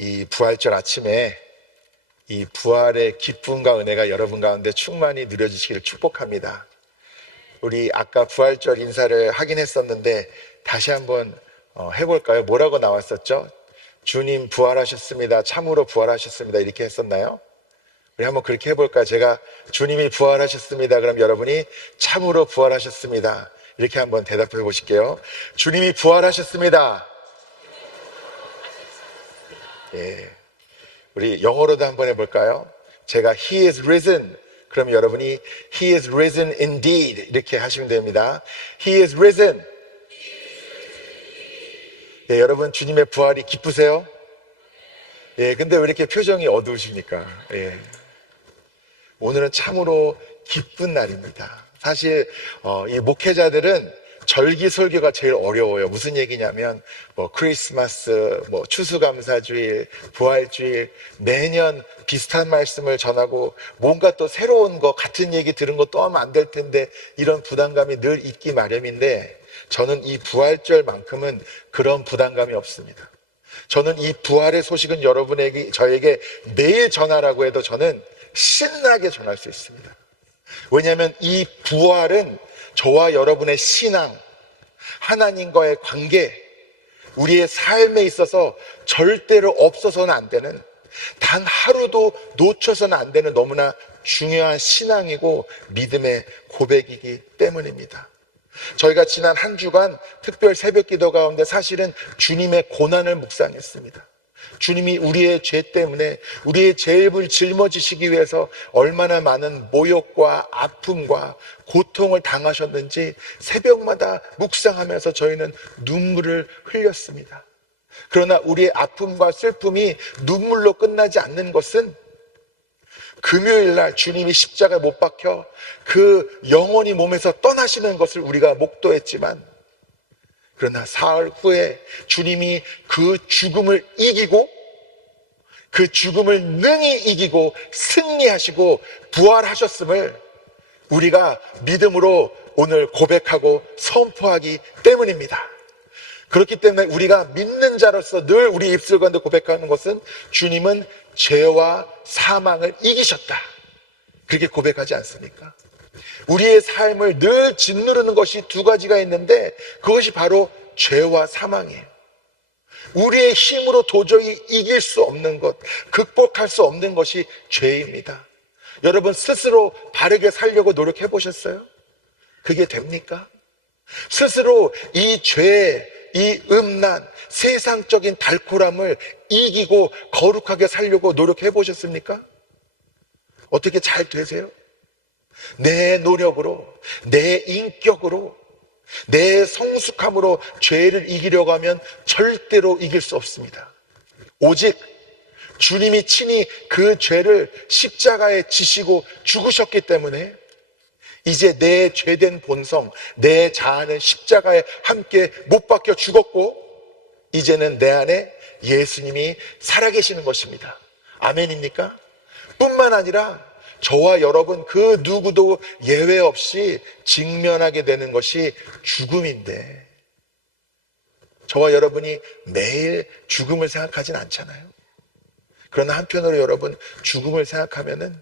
이 부활절 아침에 이 부활의 기쁨과 은혜가 여러분 가운데 충만히 누려지시기를 축복합니다. 우리 아까 부활절 인사를 하긴 했었는데 다시 한번 해볼까요? 뭐라고 나왔었죠? 주님 부활하셨습니다. 참으로 부활하셨습니다. 이렇게 했었나요? 우리 한번 그렇게 해볼까요? 제가 주님이 부활하셨습니다. 그럼 여러분이 참으로 부활하셨습니다. 이렇게 한번 대답해 보실게요. 주님이 부활하셨습니다. 예. 우리 영어로도 한번 해볼까요? 제가 He is risen. 그럼 여러분이 He is risen indeed. 이렇게 하시면 됩니다. He is risen. 예, 여러분 주님의 부활이 기쁘세요? 예, 근데 왜 이렇게 표정이 어두우십니까? 예. 오늘은 참으로 기쁜 날입니다. 사실 이 목회자들은 절기 설교가 제일 어려워요. 무슨 얘기냐면 크리스마스, 추수감사주일, 부활주일 매년 비슷한 말씀을 전하고 뭔가 또 새로운 거 같은 얘기 들은 거 또 하면 안 될 텐데 이런 부담감이 늘 있기 마련인데 저는 이 부활절만큼은 그런 부담감이 없습니다. 저는 이 부활의 소식은 여러분에게 저에게 매일 전하라고 해도 저는 신나게 전할 수 있습니다. 왜냐하면 이 부활은 저와 여러분의 신앙, 하나님과의 관계, 우리의 삶에 있어서 절대로 없어서는 안 되는, 단 하루도 놓쳐서는 안 되는 너무나 중요한 신앙이고 믿음의 고백이기 때문입니다. 저희가 지난 한 주간 특별 새벽기도 가운데 사실은 주님의 고난을 묵상했습니다. 주님이 우리의 죄 때문에 우리의 죄를 짊어지시기 위해서 얼마나 많은 모욕과 아픔과 고통을 당하셨는지 새벽마다 묵상하면서 저희는 눈물을 흘렸습니다. 그러나 우리의 아픔과 슬픔이 눈물로 끝나지 않는 것은 금요일날 주님이 십자가에 못 박혀 그 영혼이 몸에서 떠나시는 것을 우리가 목도했지만, 그러나 사흘 후에 주님이 그 죽음을 이기고 그 죽음을 능히 이기고 승리하시고 부활하셨음을 우리가 믿음으로 오늘 고백하고 선포하기 때문입니다. 그렇기 때문에 우리가 믿는 자로서 늘 우리 입술 가운데 고백하는 것은 주님은 죄와 사망을 이기셨다. 그렇게 고백하지 않습니까? 우리의 삶을 늘 짓누르는 것이 두 가지가 있는데 그것이 바로 죄와 사망이에요. 우리의 힘으로 도저히 이길 수 없는 것, 극복할 수 없는 것이 죄입니다. 여러분 스스로 바르게 살려고 노력해 보셨어요? 그게 됩니까? 스스로 이 죄, 이 음란, 세상적인 달코람을 이기고 거룩하게 살려고 노력해 보셨습니까? 어떻게 잘 되세요? 내 노력으로, 내 인격으로, 내 성숙함으로 죄를 이기려고 하면 절대로 이길 수 없습니다. 오직 주님이 친히 그 죄를 십자가에 지시고 죽으셨기 때문에 이제 내 죄된 본성, 내 자아는 십자가에 함께 못 박혀 죽었고 이제는 내 안에 예수님이 살아계시는 것입니다. 아멘입니까? 뿐만 아니라 저와 여러분 그 누구도 예외 없이 직면하게 되는 것이 죽음인데 저와 여러분이 매일 죽음을 생각하진 않잖아요. 그러나 한편으로 여러분 죽음을 생각하면은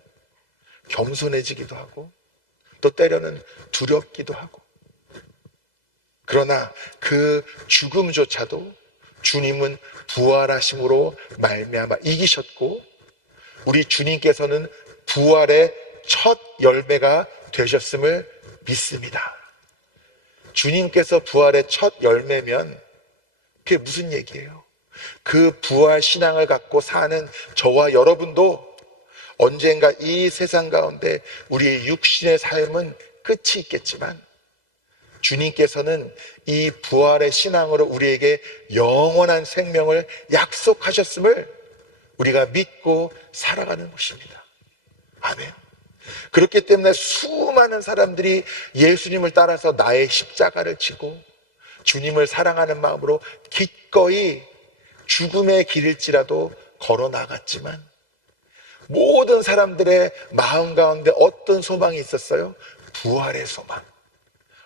겸손해지기도 하고 또 때로는 두렵기도 하고, 그러나 그 죽음조차도 주님은 부활하심으로 말미암아 이기셨고 우리 주님께서는 부활의 첫 열매가 되셨음을 믿습니다. 주님께서 부활의 첫 열매면 그게 무슨 얘기예요? 그 부활 신앙을 갖고 사는 저와 여러분도 언젠가 이 세상 가운데 우리의 육신의 삶은 끝이 있겠지만 주님께서는 이 부활의 신앙으로 우리에게 영원한 생명을 약속하셨음을 우리가 믿고 살아가는 것입니다. 아멘. 그렇기 때문에 수많은 사람들이 예수님을 따라서 나의 십자가를 지고 주님을 사랑하는 마음으로 기꺼이 죽음의 길일지라도 걸어 나갔지만 모든 사람들의 마음 가운데 어떤 소망이 있었어요? 부활의 소망.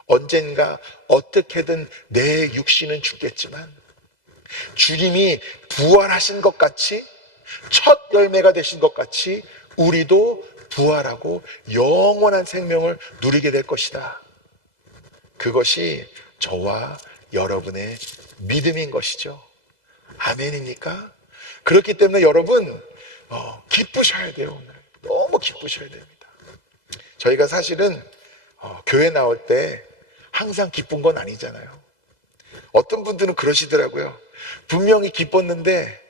언젠가 어떻게든 내 육신은 죽겠지만 주님이 부활하신 것 같이, 첫 열매가 되신 것 같이 우리도 부활하고 영원한 생명을 누리게 될 것이다. 그것이 저와 여러분의 믿음인 것이죠. 아멘입니까? 그렇기 때문에 여러분 기쁘셔야 돼요. 오늘 너무 기쁘셔야 됩니다. 저희가 사실은 교회 나올 때 항상 기쁜 건 아니잖아요. 어떤 분들은 그러시더라고요. 분명히 기뻤는데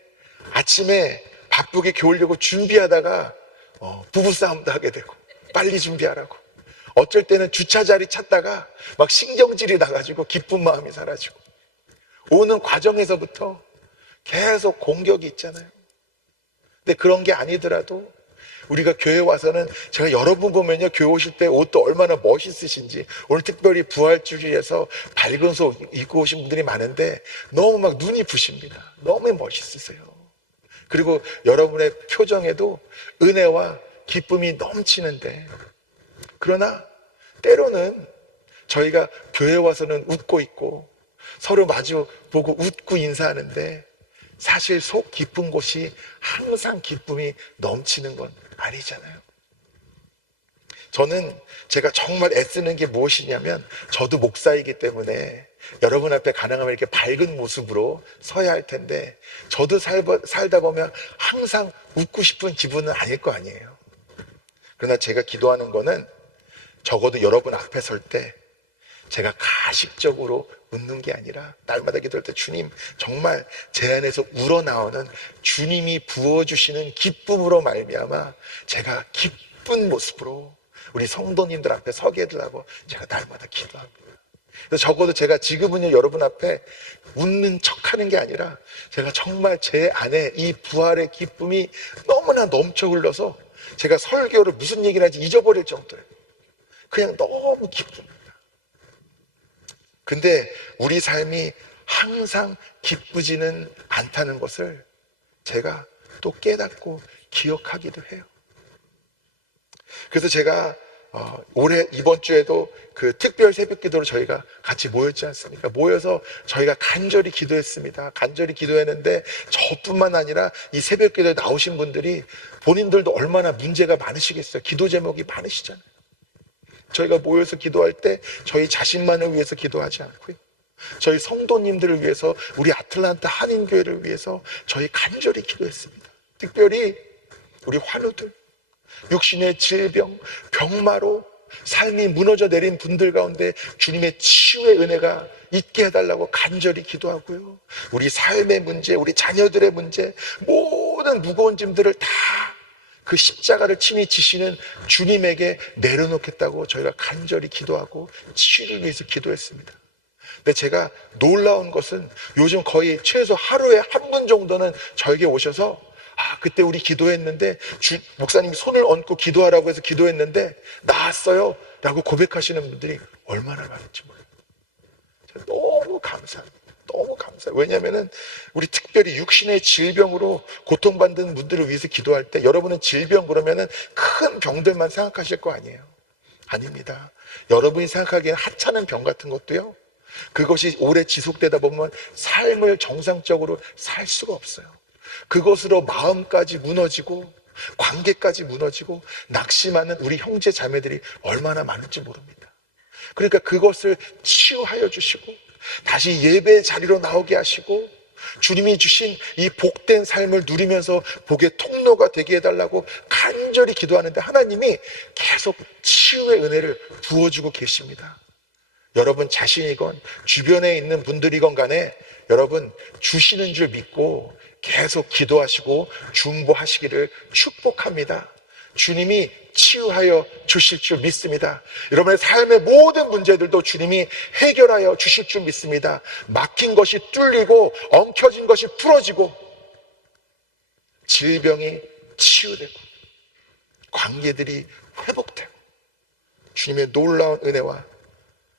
아침에 바쁘게 겨우려고 준비하다가 부부싸움도 하게 되고, 빨리 준비하라고. 어쩔 때는 주차 자리 찾다가 막 신경질이 나가지고 기쁜 마음이 사라지고, 오는 과정에서부터 계속 공격이 있잖아요. 근데 그런 게 아니더라도 우리가 교회 와서는, 제가 여러분 보면요, 교회 오실 때 옷도 얼마나 멋있으신지, 오늘 특별히 부활주일에서 밝은 속 입고 오신 분들이 많은데 너무 막 눈이 부십니다. 너무 멋있으세요. 그리고 여러분의 표정에도 은혜와 기쁨이 넘치는데, 그러나 때로는 저희가 교회 와서는 웃고 있고 서로 마주 보고 웃고 인사하는데 사실 속 깊은 곳이 항상 기쁨이 넘치는 건 아니잖아요. 저는 제가 정말 애쓰는 게 무엇이냐면, 저도 목사이기 때문에 여러분 앞에 가능하면 이렇게 밝은 모습으로 서야 할 텐데, 저도 살다 보면 항상 웃고 싶은 기분은 아닐 거 아니에요. 그러나 제가 기도하는 거는 적어도 여러분 앞에 설 때 제가 가식적으로 웃는 게 아니라, 날마다 기도할 때 주님, 정말 제 안에서 우러나오는 주님이 부어주시는 기쁨으로 말미암아 제가 기쁜 모습으로 우리 성도님들 앞에 서게 해달라고 제가 날마다 기도합니다. 그래서 적어도 제가 지금은요, 여러분 앞에 웃는 척하는 게 아니라 제가 정말 제 안에 이 부활의 기쁨이 너무나 넘쳐 흘러서 제가 설교를 무슨 얘기를 하는지 잊어버릴 정도예요. 그냥 너무 기쁩니다. 근데 우리 삶이 항상 기쁘지는 않다는 것을 제가 또 깨닫고 기억하기도 해요. 그래서 제가 올해 이번 주에도 그 특별 새벽 기도로 저희가 같이 모였지 않습니까? 모여서 저희가 간절히 기도했습니다. 간절히 기도했는데 저뿐만 아니라 이 새벽 기도에 나오신 분들이 본인들도 얼마나 문제가 많으시겠어요. 기도 제목이 많으시잖아요. 저희가 모여서 기도할 때 저희 자신만을 위해서 기도하지 않고요, 저희 성도님들을 위해서, 우리 아틀란타 한인교회를 위해서 저희 간절히 기도했습니다. 특별히 우리 환우들, 육신의 질병, 병마로 삶이 무너져 내린 분들 가운데 주님의 치유의 은혜가 있게 해달라고 간절히 기도하고요, 우리 삶의 문제, 우리 자녀들의 문제, 모든 무거운 짐들을 다 그 십자가를 친히 지시는 주님에게 내려놓겠다고 저희가 간절히 기도하고 치유를 위해서 기도했습니다. 근데 제가 놀라운 것은 요즘 거의 최소 하루에 한 분 정도는 저에게 오셔서, 그때 우리 기도했는데 목사님이 손을 얹고 기도하라고 해서 기도했는데 나았어요 라고 고백하시는 분들이 얼마나 많은지 몰라요. 제가 너무 감사합니다. 너무 감사해요. 왜냐하면 우리 특별히 육신의 질병으로 고통받는 분들을 위해서 기도할 때, 여러분은 질병 그러면은 큰 병들만 생각하실 거 아니에요. 아닙니다. 여러분이 생각하기엔 하찮은 병 같은 것도요, 그것이 오래 지속되다 보면 삶을 정상적으로 살 수가 없어요. 그것으로 마음까지 무너지고 관계까지 무너지고 낙심하는 우리 형제 자매들이 얼마나 많은지 모릅니다. 그러니까 그것을 치유하여 주시고 다시 예배 자리로 나오게 하시고 주님이 주신 이 복된 삶을 누리면서 복의 통로가 되게 해달라고 간절히 기도하는데, 하나님이 계속 치유의 은혜를 부어주고 계십니다. 여러분 자신이건 주변에 있는 분들이건 간에 여러분 주시는 줄 믿고 계속 기도하시고 중보하시기를 축복합니다. 주님이 치유하여 주실 줄 믿습니다. 여러분의 삶의 모든 문제들도 주님이 해결하여 주실 줄 믿습니다. 막힌 것이 뚫리고 엉켜진 것이 풀어지고 질병이 치유되고 관계들이 회복되고 주님의 놀라운 은혜와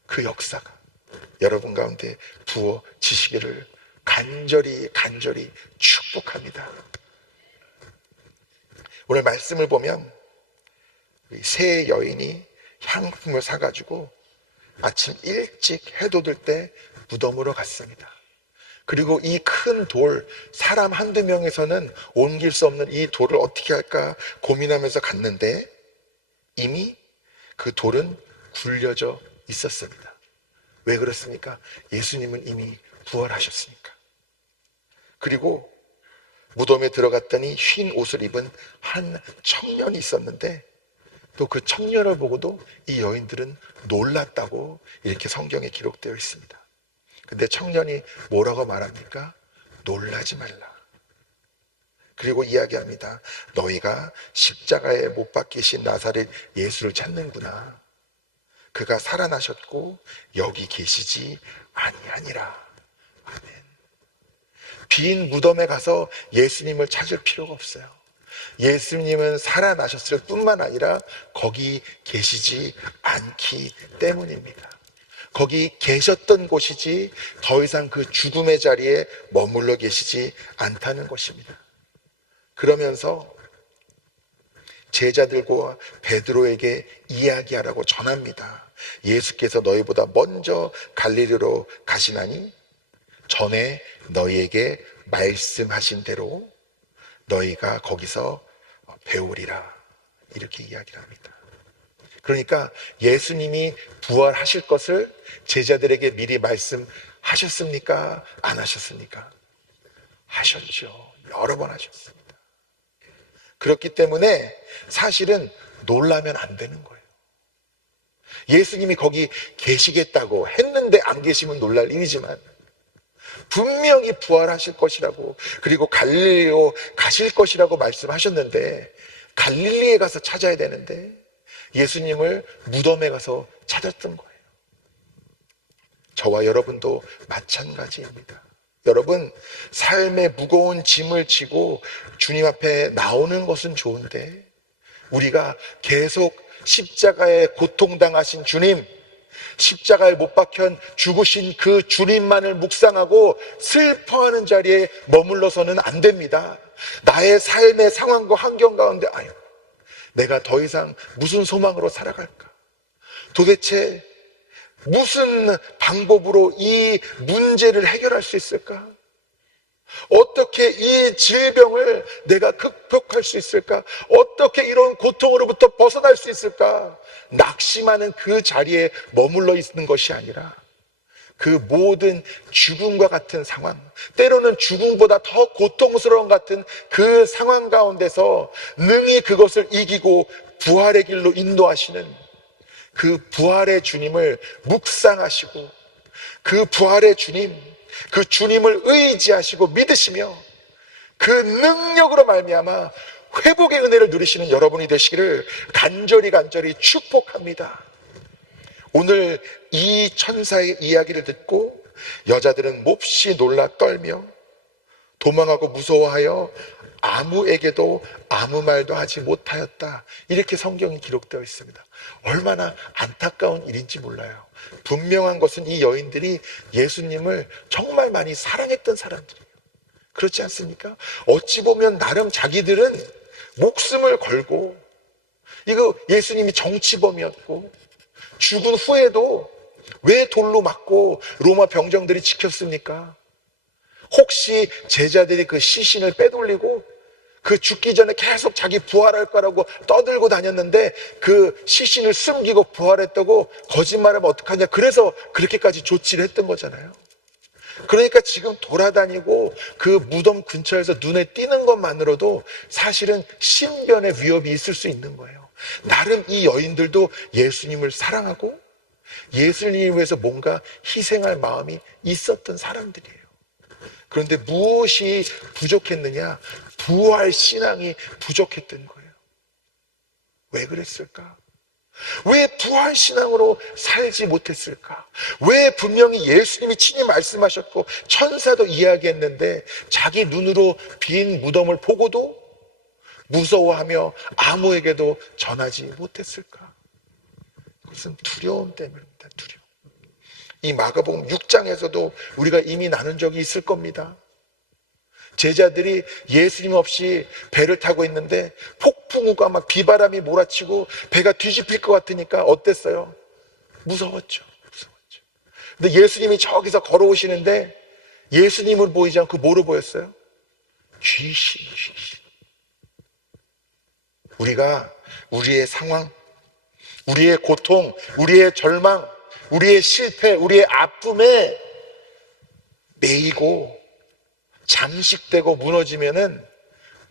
그 역사가 여러분 가운데 부어지시기를 간절히 축복합니다. 오늘 말씀을 보면 세 여인이 향품을 사가지고 아침 일찍 해돋을 때 무덤으로 갔습니다. 그리고 이 큰 돌, 사람 한두 명에서는 옮길 수 없는 이 돌을 어떻게 할까 고민하면서 갔는데 이미 그 돌은 굴려져 있었습니다. 왜 그렇습니까? 예수님은 이미 부활하셨으니까. 그리고 무덤에 들어갔더니 흰 옷을 입은 한 청년이 있었는데 또 그 청년을 보고도 이 여인들은 놀랐다고 이렇게 성경에 기록되어 있습니다. 근데 청년이 뭐라고 말합니까? 놀라지 말라. 그리고 이야기합니다. 너희가 십자가에 못 박히신 나사렛 예수를 찾는구나. 그가 살아나셨고 여기 계시지 아니하니라. 아멘. 빈 무덤에 가서 예수님을 찾을 필요가 없어요. 예수님은 살아나셨을 뿐만 아니라 거기 계시지 않기 때문입니다. 거기 계셨던 곳이지 더 이상 그 죽음의 자리에 머물러 계시지 않다는 것입니다. 그러면서 제자들과 베드로에게 이야기하라고 전합니다. 예수께서 너희보다 먼저 갈릴리로 가시나니 전에 너희에게 말씀하신 대로 너희가 거기서 배우리라. 이렇게 이야기를 합니다. 그러니까 예수님이 부활하실 것을 제자들에게 미리 말씀하셨습니까? 안 하셨습니까? 하셨죠. 여러 번 하셨습니다. 그렇기 때문에 사실은 놀라면 안 되는 거예요. 예수님이 거기 계시겠다고 했는데 안 계시면 놀랄 일이지만 분명히 부활하실 것이라고, 그리고 갈릴리로 가실 것이라고 말씀하셨는데 갈릴리에 가서 찾아야 되는데 예수님을 무덤에 가서 찾았던 거예요. 저와 여러분도 마찬가지입니다. 여러분, 삶의 무거운 짐을 지고 주님 앞에 나오는 것은 좋은데 우리가 계속 십자가에 고통당하신 주님, 십자가에 못 박혀 죽으신 그 주님만을 묵상하고 슬퍼하는 자리에 머물러서는 안 됩니다. 나의 삶의 상황과 환경 가운데 아유, 내가 더 이상 무슨 소망으로 살아갈까? 도대체 무슨 방법으로 이 문제를 해결할 수 있을까? 어떻게 이 질병을 내가 극복할 수 있을까? 어떻게 이런 고통으로부터 벗어날 수 있을까? 낙심하는 그 자리에 머물러 있는 것이 아니라 그 모든 죽음과 같은 상황, 때로는 죽음보다 더 고통스러운 같은 그 상황 가운데서 능히 그것을 이기고 부활의 길로 인도하시는 그 부활의 주님을 묵상하시고 그 부활의 주님, 그 주님을 의지하시고 믿으시며 그 능력으로 말미암아 회복의 은혜를 누리시는 여러분이 되시기를 간절히 축복합니다. 오늘 이 천사의 이야기를 듣고 여자들은 몹시 놀라 떨며 도망하고 무서워하여 아무에게도 아무 말도 하지 못하였다. 이렇게 성경이 기록되어 있습니다. 얼마나 안타까운 일인지 몰라요. 분명한 것은 이 여인들이 예수님을 정말 많이 사랑했던 사람들이에요. 그렇지 않습니까? 어찌 보면 나름 자기들은 목숨을 걸고, 이거 예수님이 정치범이었고 죽은 후에도 왜 돌로 맞고 로마 병정들이 지켰습니까? 혹시 제자들이 그 시신을 빼돌리고 그 죽기 전에 계속 자기 부활할 거라고 떠들고 다녔는데 그 시신을 숨기고 부활했다고 거짓말하면 어떡하냐, 그래서 그렇게까지 조치를 했던 거잖아요. 그러니까 지금 돌아다니고 그 무덤 근처에서 눈에 띄는 것만으로도 사실은 신변의 위협이 있을 수 있는 거예요. 나름 이 여인들도 예수님을 사랑하고 예수님을 위해서 뭔가 희생할 마음이 있었던 사람들이에요. 그런데 무엇이 부족했느냐? 부활 신앙이 부족했던 거예요. 왜 그랬을까? 왜 부활 신앙으로 살지 못했을까? 왜 분명히 예수님이 친히 말씀하셨고 천사도 이야기했는데 자기 눈으로 빈 무덤을 보고도 무서워하며 아무에게도 전하지 못했을까? 그것은 두려움 때문입니다. 두려움. 이 마가복음 6장에서도 우리가 이미 나눈 적이 있을 겁니다. 제자들이 예수님 없이 배를 타고 있는데 폭풍우가 막 비바람이 몰아치고 배가 뒤집힐 것 같으니까 어땠어요? 무서웠죠. 근데 예수님이 저기서 걸어오시는데 예수님을 보이지 않고 뭐로 보였어요? 귀신. 우리가 우리의 상황, 우리의 고통, 우리의 절망, 우리의 실패, 우리의 아픔에 매이고 잠식되고 무너지면은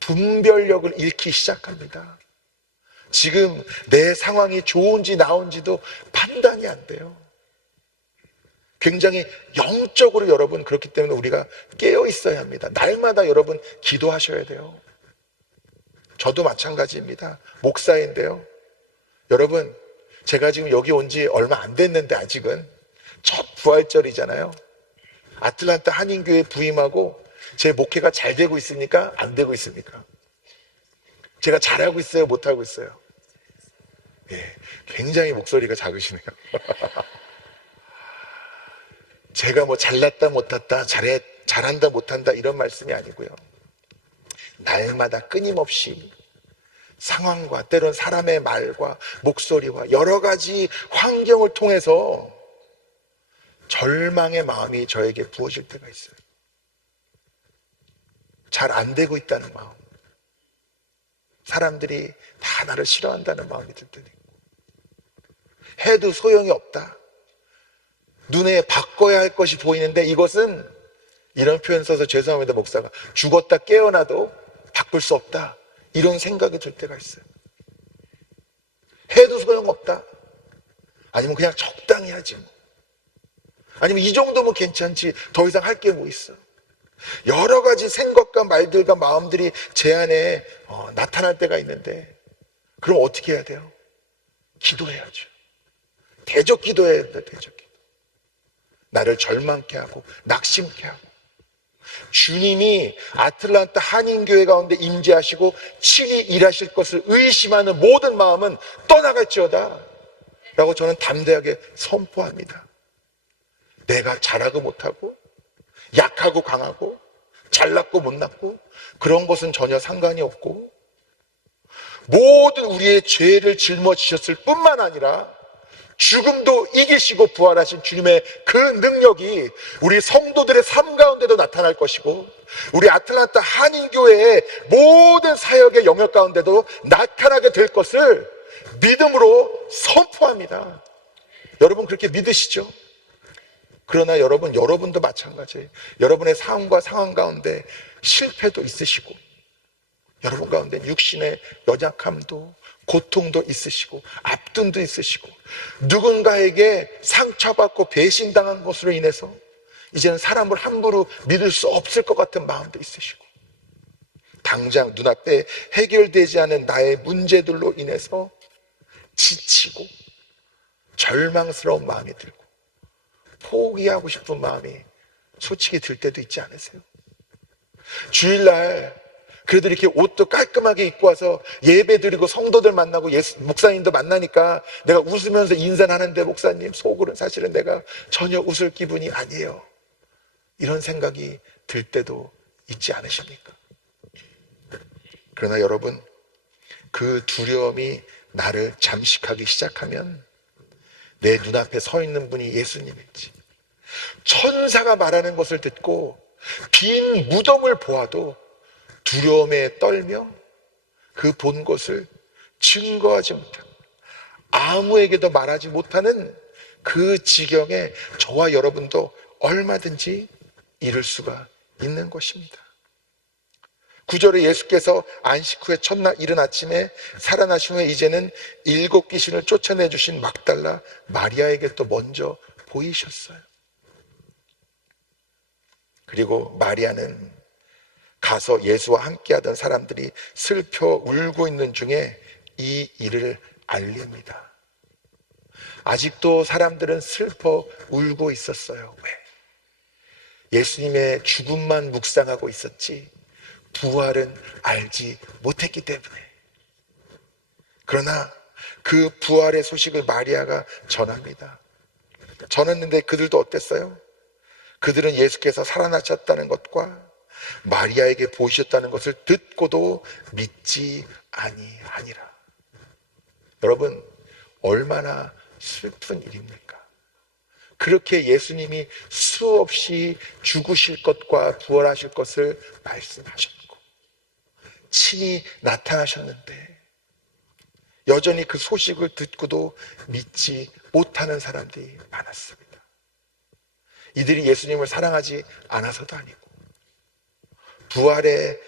분별력을 잃기 시작합니다. 지금 내 상황이 좋은지 나은지도 판단이 안 돼요. 굉장히 영적으로 여러분, 그렇기 때문에 우리가 깨어 있어야 합니다. 날마다 여러분 기도하셔야 돼요. 저도 마찬가지입니다. 목사인데요. 여러분, 제가 지금 여기 온 지 얼마 안 됐는데 아직은 첫 부활절이잖아요. 아틀란타 한인교회 부임하고 제 목회가 잘 되고 있습니까? 안 되고 있습니까? 제가 잘하고 있어요? 못하고 있어요? 예, 굉장히 목소리가 작으시네요. 제가 뭐 잘났다 못했다, 잘한다 못한다 이런 말씀이 아니고요. 날마다 끊임없이 상황과 때론 사람의 말과 목소리와 여러 가지 환경을 통해서 절망의 마음이 저에게 부어질 때가 있어요. 잘 안 되고 있다는 마음, 사람들이 다 나를 싫어한다는 마음이 들 때도 있고, 해도 소용이 없다, 눈에 바꿔야 할 것이 보이는데 이것은, 이런 표현 써서 죄송합니다 목사가, 죽었다 깨어나도 바꿀 수 없다, 이런 생각이 들 때가 있어요. 해도 소용없다, 아니면 그냥 적당히 하지 뭐, 아니면 이 정도면 괜찮지, 더 이상 할 게 뭐 있어. 여러 가지 생각과 말들과 마음들이 제 안에 나타날 때가 있는데, 그럼 어떻게 해야 돼요? 기도해야죠. 대적 기도해야 된다. 대적 기도. 나를 절망케 하고 낙심케 하고, 주님이 아틀란타 한인교회 가운데 임재하시고 친히 일하실 것을 의심하는 모든 마음은 떠나갈지어다 라고 저는 담대하게 선포합니다. 내가 잘하고 못하고, 약하고 강하고, 잘났고 못났고, 그런 것은 전혀 상관이 없고, 모든 우리의 죄를 짊어지셨을 뿐만 아니라 죽음도 이기시고 부활하신 주님의 그 능력이 우리 성도들의 삶 가운데도 나타날 것이고, 우리 아틀란타 한인교회의 모든 사역의 영역 가운데도 나타나게 될 것을 믿음으로 선포합니다. 여러분 그렇게 믿으시죠? 그러나 여러분도 마찬가지예요. 여러분의 삶과 상황 가운데 실패도 있으시고, 여러분 가운데 육신의 연약함도 고통도 있으시고 아픔도 있으시고, 누군가에게 상처받고 배신당한 것으로 인해서 이제는 사람을 함부로 믿을 수 없을 것 같은 마음도 있으시고, 당장 눈앞에 해결되지 않은 나의 문제들로 인해서 지치고 절망스러운 마음이 들고 포기하고 싶은 마음이 솔직히 들 때도 있지 않으세요? 주일날 그래도 이렇게 옷도 깔끔하게 입고 와서 예배 드리고 성도들 만나고 목사님도 만나니까 내가 웃으면서 인사를 하는데, 목사님 속으로는 사실은 내가 전혀 웃을 기분이 아니에요, 이런 생각이 들 때도 있지 않으십니까? 그러나 여러분, 그 두려움이 나를 잠식하기 시작하면 내 눈앞에 서 있는 분이 예수님일지, 천사가 말하는 것을 듣고 빈 무덤을 보아도 두려움에 떨며 그 본 것을 증거하지 못하고 아무에게도 말하지 못하는 그 지경에 저와 여러분도 얼마든지 이를 수가 있는 것입니다. 9절에 예수께서 안식 후에 첫날 이른 아침에 살아나신 후에 이제는 7 귀신을 쫓아내주신 막달라 마리아에게 또 먼저 보이셨어요. 그리고 마리아는 가서 예수와 함께하던 사람들이 슬퍼 울고 있는 중에 이 일을 알립니다. 아직도 사람들은 슬퍼 울고 있었어요. 왜? 예수님의 죽음만 묵상하고 있었지 부활은 알지 못했기 때문에. 그러나 그 부활의 소식을 마리아가 전합니다. 전했는데 그들도 어땠어요? 그들은 예수께서 살아나셨다는 것과 마리아에게 보이셨다는 것을 듣고도 믿지 아니하니라. 여러분, 얼마나 슬픈 일입니까? 그렇게 예수님이 수없이 죽으실 것과 부활하실 것을 말씀하셨고 친히 나타나셨는데 여전히 그 소식을 듣고도 믿지 못하는 사람들이 많았습니다. 이들이 예수님을 사랑하지 않아서도 아니고 부활의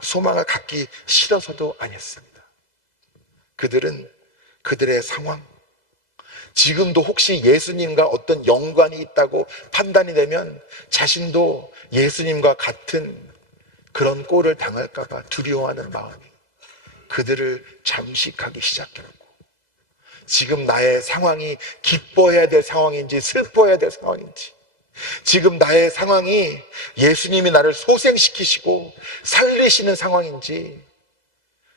소망을 갖기 싫어서도 아니었습니다. 그들은 그들의 상황, 지금도 혹시 예수님과 어떤 연관이 있다고 판단이 되면 자신도 예수님과 같은 그런 꼴을 당할까 봐 두려워하는 마음이 그들을 잠식하기 시작했고, 지금 나의 상황이 기뻐해야 될 상황인지 슬퍼해야 될 상황인지, 지금 나의 상황이 예수님이 나를 소생시키시고 살리시는 상황인지,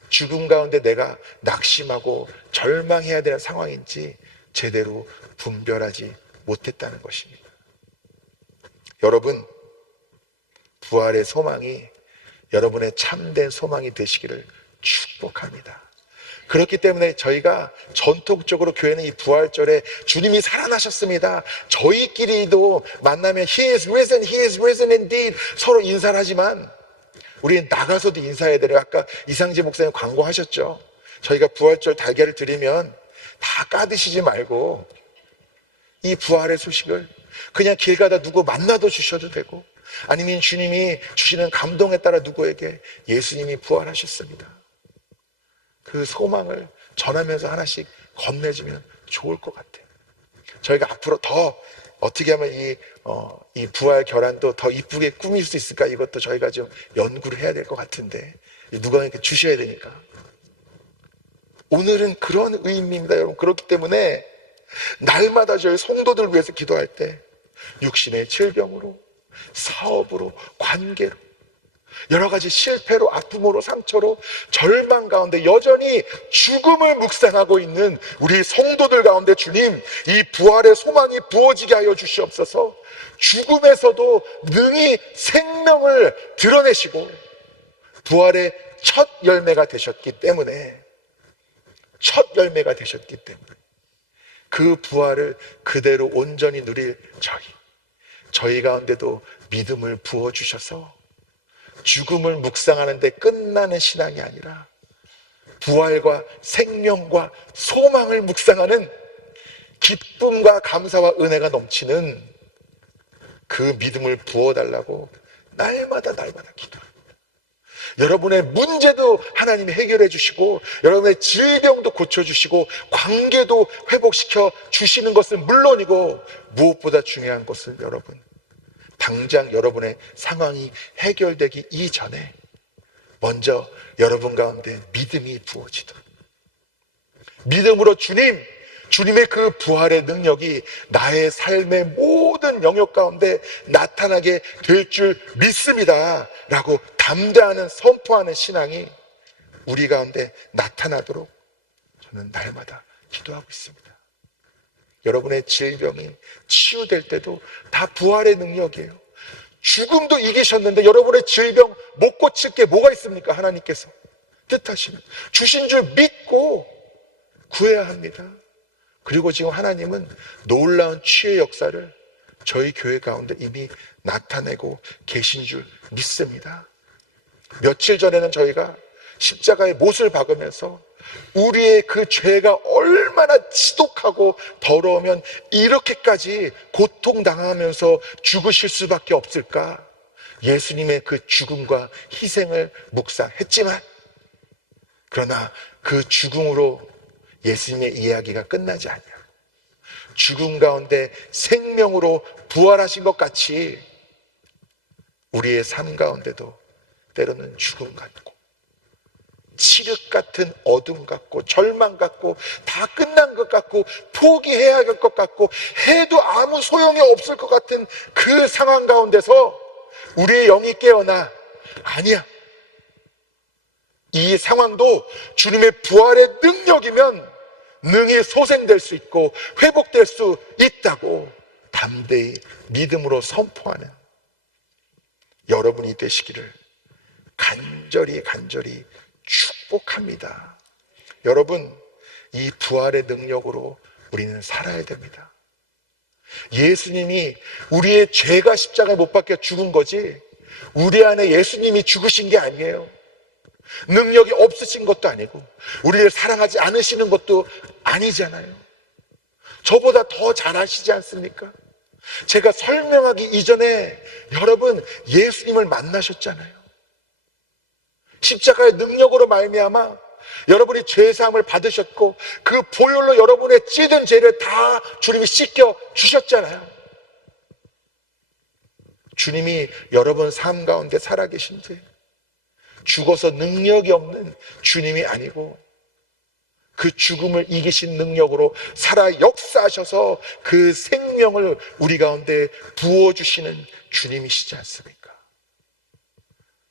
죽음 가운데 내가 낙심하고 절망해야 되는 상황인지 제대로 분별하지 못했다는 것입니다. 여러분, 부활의 소망이 여러분의 참된 소망이 되시기를 축복합니다. 그렇기 때문에 저희가 전통적으로 교회는 이 부활절에 주님이 살아나셨습니다, 저희끼리도 만나면 He is risen indeed 서로 인사를 하지만 우리는 나가서도 인사해야 돼요. 아까 이상재 목사님 광고하셨죠. 저희가 부활절 달걀을 드리면 다 까드시지 말고 이 부활의 소식을 그냥 길 가다 누구 만나도 주셔도 되고, 아니면 주님이 주시는 감동에 따라 누구에게 예수님이 부활하셨습니다, 그 소망을 전하면서 하나씩 건네주면 좋을 것 같아요. 저희가 앞으로 더 어떻게 하면 이 부활 결혼도 더 이쁘게 꾸밀 수 있을까, 이것도 저희가 좀 연구를 해야 될 것 같은데, 누가 이렇게 주셔야 되니까. 오늘은 그런 의미입니다, 여러분. 그렇기 때문에 날마다 저희 성도들 위해서 기도할 때 육신의 질병으로, 사업으로, 관계로, 여러 가지 실패로, 아픔으로, 상처로, 절망 가운데 여전히 죽음을 묵상하고 있는 우리 성도들 가운데 주님, 이 부활의 소망이 부어지게 하여 주시옵소서. 죽음에서도 능히 생명을 드러내시고 부활의 첫 열매가 되셨기 때문에, 그 부활을 그대로 온전히 누릴 저희 가운데도 믿음을 부어주셔서 죽음을 묵상하는 데 끝나는 신앙이 아니라 부활과 생명과 소망을 묵상하는 기쁨과 감사와 은혜가 넘치는 그 믿음을 부어달라고 날마다 기도합니다. 여러분의 문제도 하나님이 해결해 주시고, 여러분의 질병도 고쳐주시고, 관계도 회복시켜 주시는 것은 물론이고, 무엇보다 중요한 것은 여러분, 당장 여러분의 상황이 해결되기 이전에 먼저 여러분 가운데 믿음이 부어지도록, 믿음으로 주님의 그 부활의 능력이 나의 삶의 모든 영역 가운데 나타나게 될 줄 믿습니다 라고 담대하는, 선포하는 신앙이 우리 가운데 나타나도록 저는 날마다 기도하고 있습니다. 여러분의 질병이 치유될 때도 다 부활의 능력이에요. 죽음도 이기셨는데 여러분의 질병 못 고칠 게 뭐가 있습니까? 하나님께서 뜻하시는 주신 줄 믿고 구해야 합니다. 그리고 지금 하나님은 놀라운 치유의 역사를 저희 교회 가운데 이미 나타내고 계신 줄 믿습니다. 며칠 전에는 저희가 십자가에 못을 박으면서 우리의 그 죄가 얼마나 지독하고 더러우면 이렇게까지 고통당하면서 죽으실 수밖에 없을까, 예수님의 그 죽음과 희생을 묵상했지만, 그러나 그 죽음으로 예수님의 이야기가 끝나지 않냐고, 죽음 가운데 생명으로 부활하신 것 같이 우리의 삶 가운데도 때로는 죽음 같고 칠흑 같은 어둠 같고 절망 같고 다 끝난 것 같고 포기해야 할 것 같고 해도 아무 소용이 없을 것 같은 그 상황 가운데서 우리의 영이 깨어나, 아니야, 이 상황도 주님의 부활의 능력이면 능히 소생될 수 있고 회복될 수 있다고 담대히 믿음으로 선포하는 여러분이 되시기를 간절히 축복합니다. 여러분, 이 부활의 능력으로 우리는 살아야 됩니다. 예수님이 우리의 죄가 십자가에 못 박혀 죽은 거지 우리 안에 예수님이 죽으신 게 아니에요. 능력이 없으신 것도 아니고 우리를 사랑하지 않으시는 것도 아니잖아요. 저보다 더 잘하시지 않습니까? 제가 설명하기 이전에 여러분 예수님을 만나셨잖아요. 십자가의 능력으로 말미암아 여러분이 죄사함을 받으셨고 그 보혈로 여러분의 찌든 죄를 다 주님이 씻겨 주셨잖아요. 주님이 여러분 삶 가운데 살아계신지 죽어서 능력이 없는 주님이 아니고 그 죽음을 이기신 능력으로 살아 역사하셔서 그 생명을 우리 가운데 부어주시는 주님이시지 않습니까?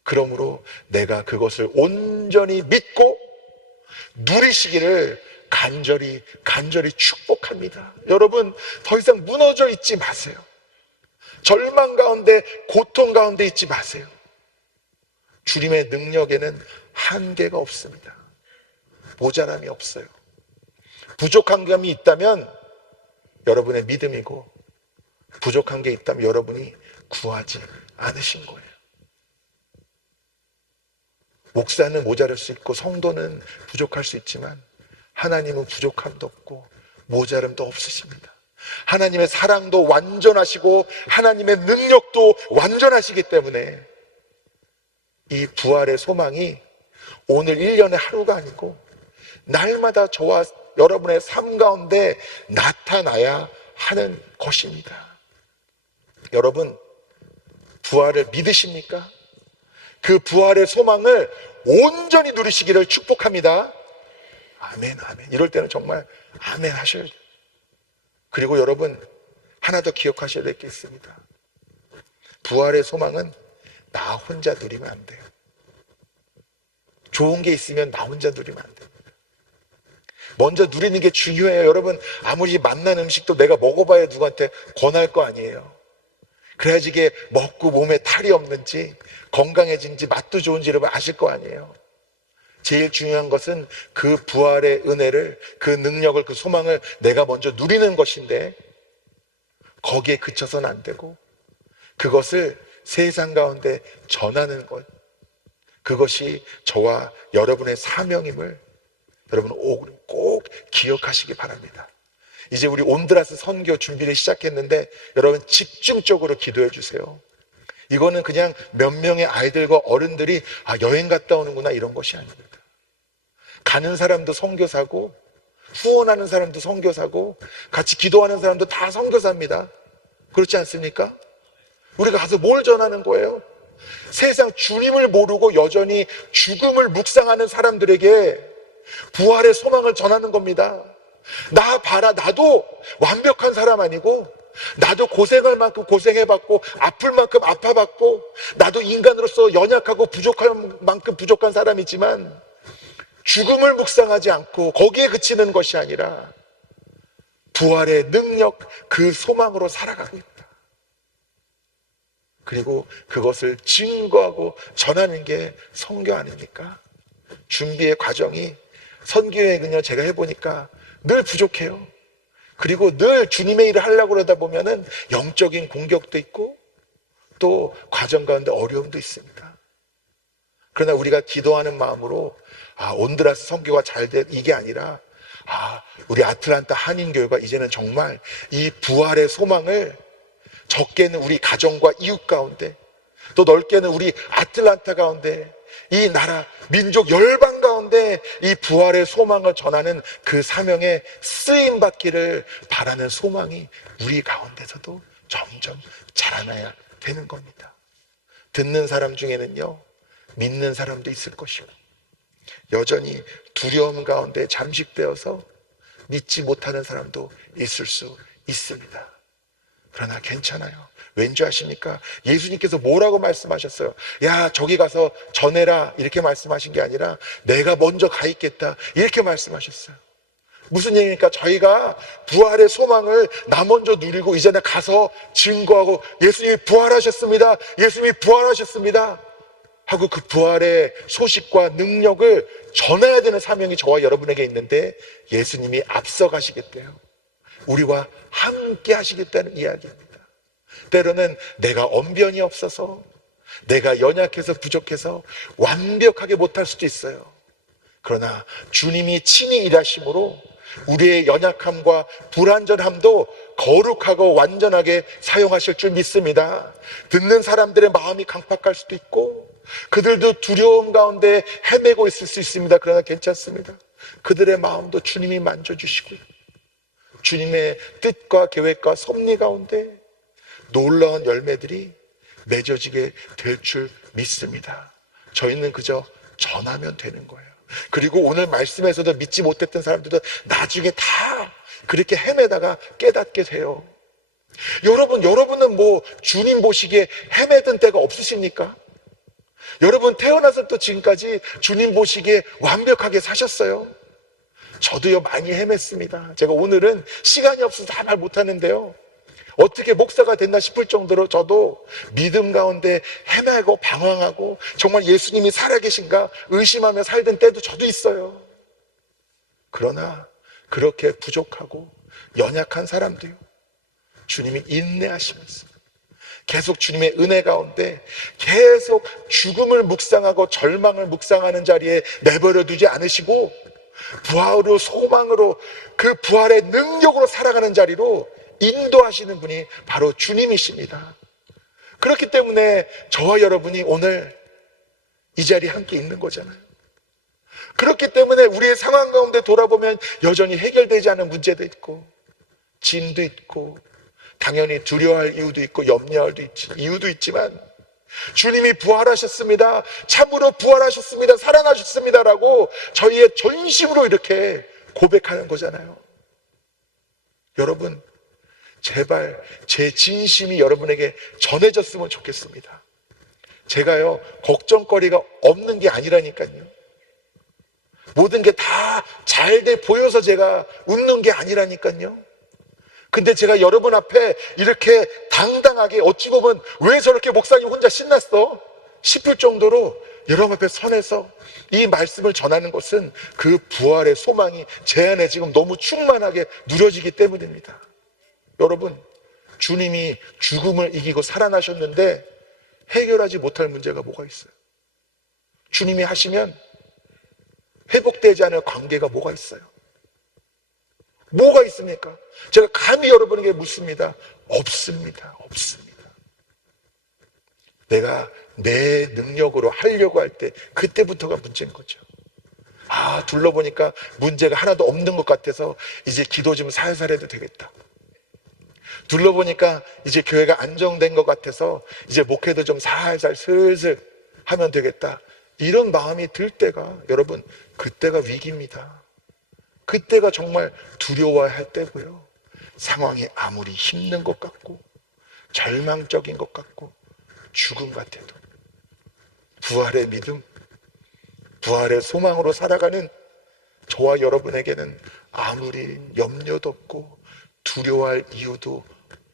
그러므로 내가 그것을 온전히 믿고 누리시기를 간절히 축복합니다. 여러분 더 이상 무너져 있지 마세요. 절망 가운데 고통 가운데 있지 마세요. 주님의 능력에는 한계가 없습니다. 모자람이 없어요. 부족한 감이 있다면 여러분의 믿음이고 부족한 게 있다면 여러분이 구하지 않으신 거예요. 목사는 모자랄 수 있고 성도는 부족할 수 있지만 하나님은 부족함도 없고 모자람도 없으십니다. 하나님의 사랑도 완전하시고 하나님의 능력도 완전하시기 때문에 이 부활의 소망이 오늘 1년의 하루가 아니고 날마다 저와 여러분의 삶 가운데 나타나야 하는 것입니다. 여러분 부활을 믿으십니까? 그 부활의 소망을 온전히 누리시기를 축복합니다. 아멘, 아멘. 이럴 때는 정말 아멘 하셔야 돼요. 그리고 여러분 하나 더 기억하셔야 될 게 있습니다. 부활의 소망은 나 혼자 누리면 안 돼요. 좋은 게 있으면 나 혼자 누리면 안 돼요. 먼저 누리는 게 중요해요. 여러분 아무리 맛난 음식도 내가 먹어봐야 누구한테 권할 거 아니에요. 그래야지 이게 먹고 몸에 탈이 없는지 건강해진지 맛도 좋은지 여러분 아실 거 아니에요. 제일 중요한 것은 그 부활의 은혜를, 그 능력을, 그 소망을 내가 먼저 누리는 것인데 거기에 그쳐서는 안 되고 그것을 세상 가운데 전하는 것, 그것이 저와 여러분의 사명임을 여러분 꼭 기억하시기 바랍니다. 이제 우리 온드라스 선교 준비를 시작했는데 여러분 집중적으로 기도해 주세요. 이거는 그냥 몇 명의 아이들과 어른들이 여행 갔다 오는구나 이런 것이 아닙니다. 가는 사람도 선교사고 후원하는 사람도 선교사고 같이 기도하는 사람도 다 선교사입니다. 그렇지 않습니까? 우리가 가서 뭘 전하는 거예요? 세상 주님을 모르고 여전히 죽음을 묵상하는 사람들에게 부활의 소망을 전하는 겁니다. 나 봐라, 나도 완벽한 사람 아니고 나도 고생할 만큼 고생해봤고 아플 만큼 아파봤고 나도 인간으로서 연약하고 부족할 만큼 부족한 사람이지만 죽음을 묵상하지 않고 거기에 그치는 것이 아니라 부활의 능력, 그 소망으로 살아가고 있다. 그리고 그것을 증거하고 전하는 게 선교 아닙니까? 준비의 과정이 선교여행은요 제가 해보니까 늘 부족해요. 그리고 늘 주님의 일을 하려고 그러다 보면은 영적인 공격도 있고 또 과정 가운데 어려움도 있습니다. 그러나 우리가 기도하는 마음으로 온드라스 선교가 잘 돼 이게 아니라 우리 아틀란타 한인교회가 이제는 정말 이 부활의 소망을 적게는 우리 가정과 이웃 가운데 또 넓게는 우리 아틀란타 가운데 이 나라 민족 열방 가운데 이 부활의 소망을 전하는 그 사명에 쓰임받기를 바라는 소망이 우리 가운데서도 점점 자라나야 되는 겁니다. 듣는 사람 중에는요 믿는 사람도 있을 것이고 여전히 두려움 가운데 잠식되어서 믿지 못하는 사람도 있을 수 있습니다. 그러나 괜찮아요. 왠지 아십니까? 예수님께서 뭐라고 말씀하셨어요? 야 저기 가서 전해라 이렇게 말씀하신 게 아니라 내가 먼저 가 있겠다 이렇게 말씀하셨어요. 무슨 얘기입니까? 저희가 부활의 소망을 나 먼저 누리고 이제 가서 증거하고 예수님이 부활하셨습니다, 예수님이 부활하셨습니다 하고 그 부활의 소식과 능력을 전해야 되는 사명이 저와 여러분에게 있는데 예수님이 앞서 가시겠대요. 우리와 함께 하시겠다는 이야기입니다. 때로는 내가 언변이 없어서, 내가 연약해서 부족해서 완벽하게 못할 수도 있어요. 그러나 주님이 친히 일하심으로 우리의 연약함과 불완전함도 거룩하고 완전하게 사용하실 줄 믿습니다. 듣는 사람들의 마음이 강팍할 수도 있고 그들도 두려움 가운데 헤매고 있을 수 있습니다. 그러나 괜찮습니다. 그들의 마음도 주님이 만져주시고요, 주님의 뜻과 계획과 섭리 가운데 놀라운 열매들이 맺어지게 될 줄 믿습니다. 저희는 그저 전하면 되는 거예요. 그리고 오늘 말씀에서도 믿지 못했던 사람들도 나중에 다 그렇게 헤매다가 깨닫게 돼요. 여러분은 뭐 주님 보시기에 헤매던 때가 없으십니까? 여러분 태어나서부터 지금까지 주님 보시기에 완벽하게 사셨어요? 저도요 많이 헤맸습니다. 제가 오늘은 시간이 없어서 다 말 못하는데요, 어떻게 목사가 됐나 싶을 정도로 저도 믿음 가운데 헤매고 방황하고 정말 예수님이 살아계신가 의심하며 살던 때도 저도 있어요. 그러나 그렇게 부족하고 연약한 사람도요, 주님이 인내하시면서 계속 주님의 은혜 가운데 계속 죽음을 묵상하고 절망을 묵상하는 자리에 내버려 두지 않으시고 부활로 소망으로 그 부활의 능력으로 살아가는 자리로 인도하시는 분이 바로 주님이십니다. 그렇기 때문에 저와 여러분이 오늘 이 자리에 함께 있는 거잖아요. 그렇기 때문에 우리의 상황 가운데 돌아보면 여전히 해결되지 않은 문제도 있고 짐도 있고 당연히 두려워할 이유도 있고 염려할 이유도 있지만 주님이 부활하셨습니다, 참으로 부활하셨습니다, 살아나셨습니다라고 저희의 전심으로 이렇게 고백하는 거잖아요. 여러분, 제발 제 진심이 여러분에게 전해졌으면 좋겠습니다. 제가요 걱정거리가 없는 게 아니라니까요, 모든 게 다 잘 돼 보여서 제가 웃는 게 아니라니까요. 근데 제가 여러분 앞에 이렇게 당당하게, 어찌 보면 왜 저렇게 목사님 혼자 신났어? 싶을 정도로 여러분 앞에 선해서 이 말씀을 전하는 것은 그 부활의 소망이 제 안에 지금 너무 충만하게 누려지기 때문입니다. 여러분, 주님이 죽음을 이기고 살아나셨는데 해결하지 못할 문제가 뭐가 있어요? 주님이 하시면 회복되지 않을 관계가 뭐가 있어요? 뭐가 있습니까? 제가 감히 여러분에게 묻습니다. 없습니다. 없습니다. 내가 내 능력으로 하려고 할 때 그때부터가 문제인 거죠. 둘러보니까 문제가 하나도 없는 것 같아서 이제 기도 좀 살살 해도 되겠다. 둘러보니까 이제 교회가 안정된 것 같아서 이제 목회도 좀 살살 슬슬 하면 되겠다. 이런 마음이 들 때가, 여러분, 그때가 위기입니다. 그때가 정말 두려워할 때고요, 상황이 아무리 힘든 것 같고 절망적인 것 같고 죽음 같아도 부활의 믿음, 부활의 소망으로 살아가는 저와 여러분에게는 아무리 염려도 없고 두려워할 이유도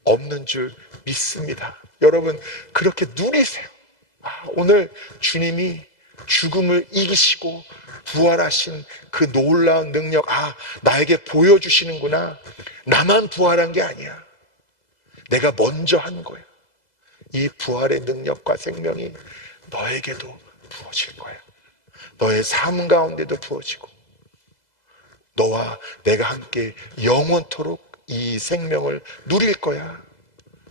없는 줄 믿습니다. 여러분, 그렇게 누리세요. 오늘 주님이 죽음을 이기시고 부활하신 그 놀라운 능력, 나에게 보여주시는구나. 나만 부활한 게 아니야, 내가 먼저 한 거야. 이 부활의 능력과 생명이 너에게도 부어질 거야. 너의 삶 가운데도 부어지고 너와 내가 함께 영원토록 이 생명을 누릴 거야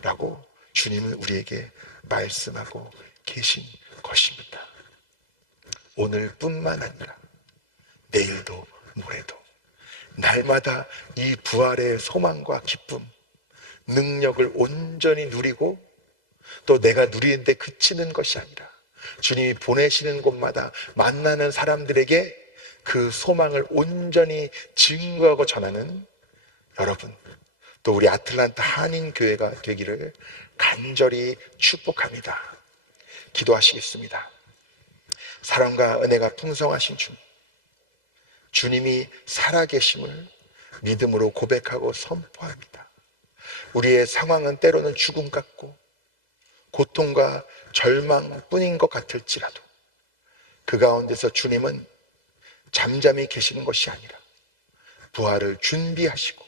라고 주님은 우리에게 말씀하고 계신 것입니다. 오늘뿐만 아니라 내일도 모레도 날마다 이 부활의 소망과 기쁨, 능력을 온전히 누리고 또 내가 누리는데 그치는 것이 아니라 주님이 보내시는 곳마다 만나는 사람들에게 그 소망을 온전히 증거하고 전하는 여러분, 또 우리 아틀란타 한인교회가 되기를 간절히 축복합니다. 기도하시겠습니다. 사랑과 은혜가 풍성하신 주님, 주님이 살아계심을 믿음으로 고백하고 선포합니다. 우리의 상황은 때로는 죽음 같고 고통과 절망뿐인 것 같을지라도 그 가운데서 주님은 잠잠히 계시는 것이 아니라 부활을 준비하시고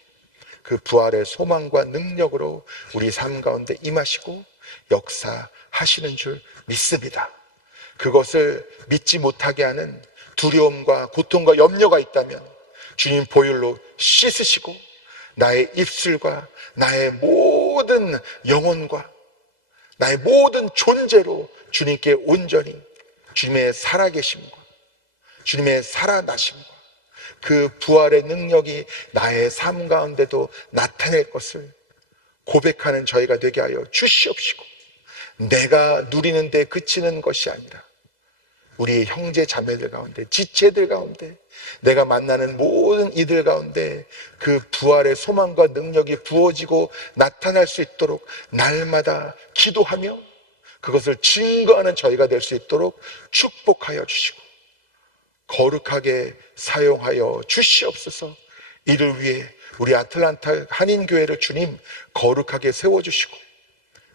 그 부활의 소망과 능력으로 우리 삶 가운데 임하시고 역사하시는 줄 믿습니다. 그것을 믿지 못하게 하는 두려움과 고통과 염려가 있다면 주님 보혈로 씻으시고 나의 입술과 나의 모든 영혼과 나의 모든 존재로 주님께 온전히 주님의 살아계심과 주님의 살아나심과 그 부활의 능력이 나의 삶 가운데도 나타낼 것을 고백하는 저희가 되게 하여 주시옵시고, 내가 누리는 데 그치는 것이 아니라 우리의 형제 자매들 가운데, 지체들 가운데, 내가 만나는 모든 이들 가운데 그 부활의 소망과 능력이 부어지고 나타날 수 있도록 날마다 기도하며 그것을 증거하는 저희가 될 수 있도록 축복하여 주시고 거룩하게 사용하여 주시옵소서. 이를 위해 우리 아틀란타 한인교회를 주님 거룩하게 세워주시고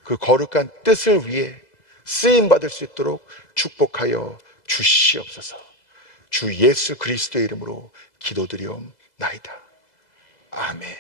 그 거룩한 뜻을 위해 쓰임받을 수 있도록 축복하여 주시옵소서. 주 예수 그리스도의 이름으로 기도드리옵나이다. 아멘.